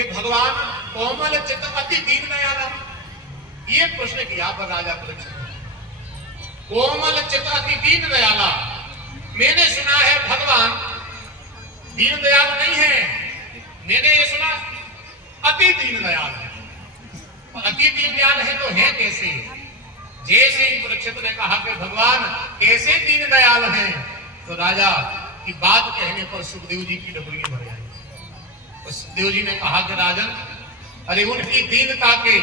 कि भगवान कोमल चित्त अति दीन दयाला, ये प्रश्न किया पर राजा परीक्षित। कोमल चित्त अति दीन दयाला, मैंने सुना है भगवान दीन दयाल नहीं है, मैंने ये सुना अति दीन दयाल है। अति दीन दयाल है तो है कैसे? जैसे ही परीक्षित ने कहा कि भगवान कैसे दीन दयाल हैं, तो राजा की बात कहने पर सुखदेव जी की डबरी भर आई। तो सुखदेव जी ने कहा कि राजन, अरे उनकी दीनता के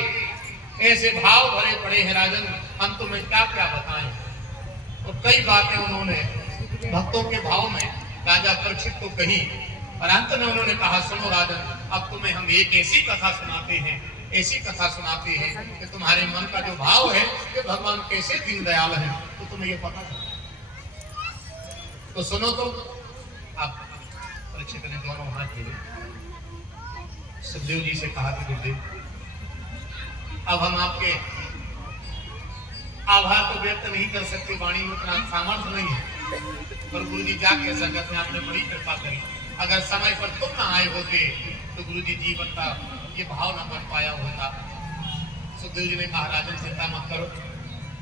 ऐसे भाव भरे पड़े हैं राजन, हम तुम्हें क्या क्या बताएं। और कई बातें उन्होंने भक्तों के भाव में राजा परीक्षित को कही, और अंत में उन्होंने कहा सुनो राजन, अब तुम्हें हम एक ऐसी कथा सुनाते हैं, ऐसी कथा सुनाते हैं कि तुम्हारे मन का जो भाव है कि भगवान कैसे दीन दयाल है, तो तुम्हें ये पता चले। तो सुनो तो। आप परीक्षित ने दोनों हाथ जोड़े, सुखदेव जी से कहा कि गुरुदेव, अब हम आपके आभार को व्यक्त नहीं कर सकते, वाणी में उतना सामर्थ्य नहीं है, पर गुरु जी क्या कह सकते हैं, आपने बड़ी कृपा करी। अगर समय पर तुम ना आए होते तो गुरु जी जीवन का ये भाव न बन पाया होता। सुखदेव जी ने कहा राजन चिंता मत करो,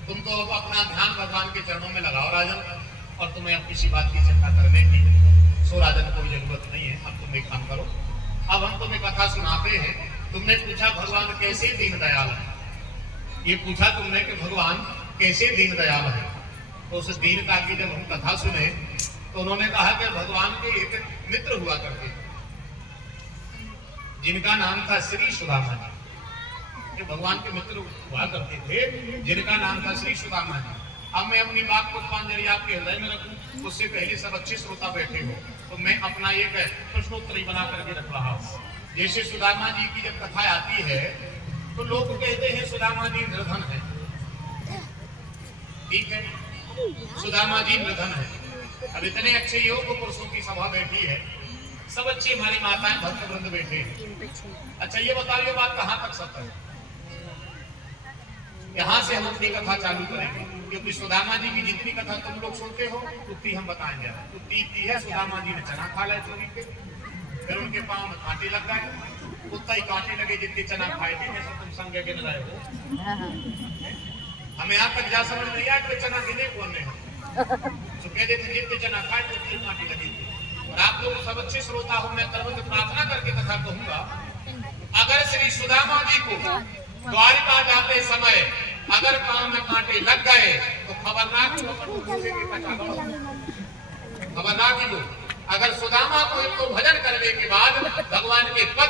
तुम तो अब अपना ध्यान भगवान के चरणों में लगाओ राजन, और तुम्हें अब किसी बात की चिंता करने की सो राजन कोई जरूरत नहीं है। अब तुम एक काम करो, अब हम तुम्हें कथा सुनाते हैं। तुमने पूछा भगवान कैसे दीन दयाल है, ये पूछा तुमने कि भगवान कैसे दीन दयाल है। तो उस दीनता की जब हम कथा सुने तो उन्होंने कहा कि भगवान के एक मित्र हुआ करते जिनका नाम था श्री सुदामा जी। जो भगवान के मित्र हुआ करते थे जिनका नाम था श्री सुदामा जी। अब मैं अपनी बात को पुष्पांजलि आपके हृदय में रखूं, उससे पहले सब अच्छे श्रोता बैठे हो, तो मैं अपना एक प्रश्नोत्तरी बना करके रख रहा हूं। जैसे सुदामा जी की जब कथा आती है तो लोग कहते हैं सुदामा जी निर्धन है, ठीक है, सुदामा जी निर्धन है। अब इतने अच्छे योग पुरुषों की सभा बैठी है, सब अच्छी हमारी माताएं भक्त वृंद बैठे हैं। अच्छा ये बताइए बात कहां तक सत्य है? यहां से हम अपनी कथा चालू करेंगे, क्योंकि सुदामा जी की जितनी कथा तुम लोग सुनते हो उतनी हम बताएंगे। उतनी है सुदामा जी ने चना खा लिया चोरी के, फिर उनके पांव में कांटे लग गए, उतना ही कांटे लगे जितने चना खाए थे, जैसे तुम संग गिन रहे हो। हमें यहाँ तक जा समझ नहीं आया कि चना गिने कौन ने, तो कहते थे जितने चना खाए थे उतनी कांटे लगी थी। और आप लोग सब अच्छे श्रोता हो, मैं करवंद प्रार्थना करके कथा कहूंगा। अगर श्री सुदामा जी को द्वारिका जाते समय अगर पांव में कांटे लग गए तो खबरनाक खबरनाक ही लो। अगर सुदामा को भजन करने के बाद भगवान के पद